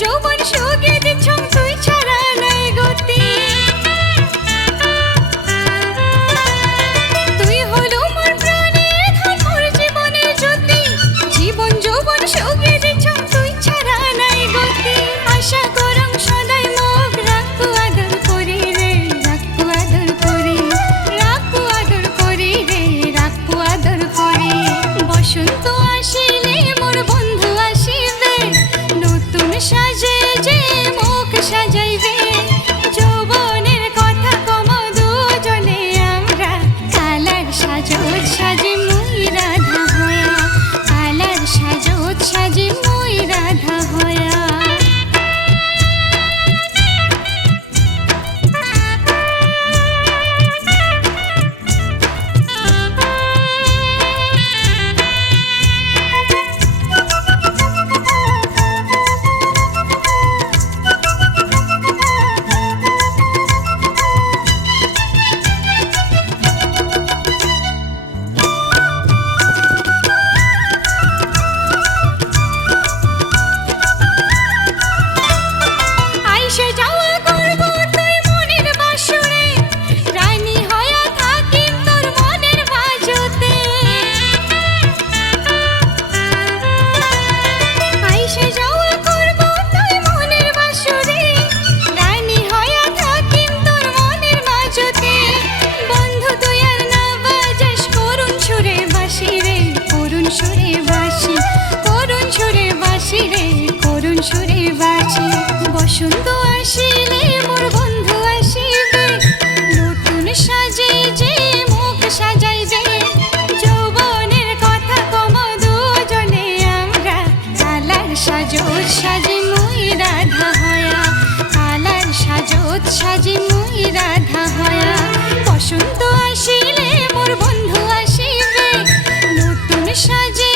যৌবন সুখে দিছং তুই ছাড়া নাই গতি তুই হলো মোর প্রাণের ধন মোর জীবনের জ্যোতি জীবন যৌবন সুখে দিছং তুই ছাড়া নাই গতি আশা করং সদাই মুখ রাখবো আদর করি রে রাখবো আদর করি রাখবো আদর করি রে রাখবো আদর করি বসন্ত আসিলে মোর বন্ধু আসিবে নতুন সাজে যে মুখ সাজাইবে যৌবনের কথা কম দুজনে আমরা কালার সাজত সাজে মুই রাধা হয়া কালার সাজত সাজে মুই রাধা হয়া আইসে যাওয়া করব তুই মনের বাসরে রানী হয়া থাকিম তোর মনের বাজতে আইসে যাওয়া করব তুই মনের বাসরে রানী হয়া থাকিম তোর মনের বাজতে বন্ধু তুই আর না বাজাস করুণ সুরে বাসি রে করুণ সুরে বাসি করুণ সুরে বাসি রে করুণ সুরে বাসি বসন্ত আসিলে মোর বন্ধু আসিবে নতুন সাজে যে মুখ সাজাইবে যৌবনের কথা কম দুজনে আমরা কালার সাজত সাজে মুই রাধা হয়া কালার সাজত সাজে মুই রাধা হয়া বসন্ত আসিলে মোর বন্ধু আসিবে নতুন সাজে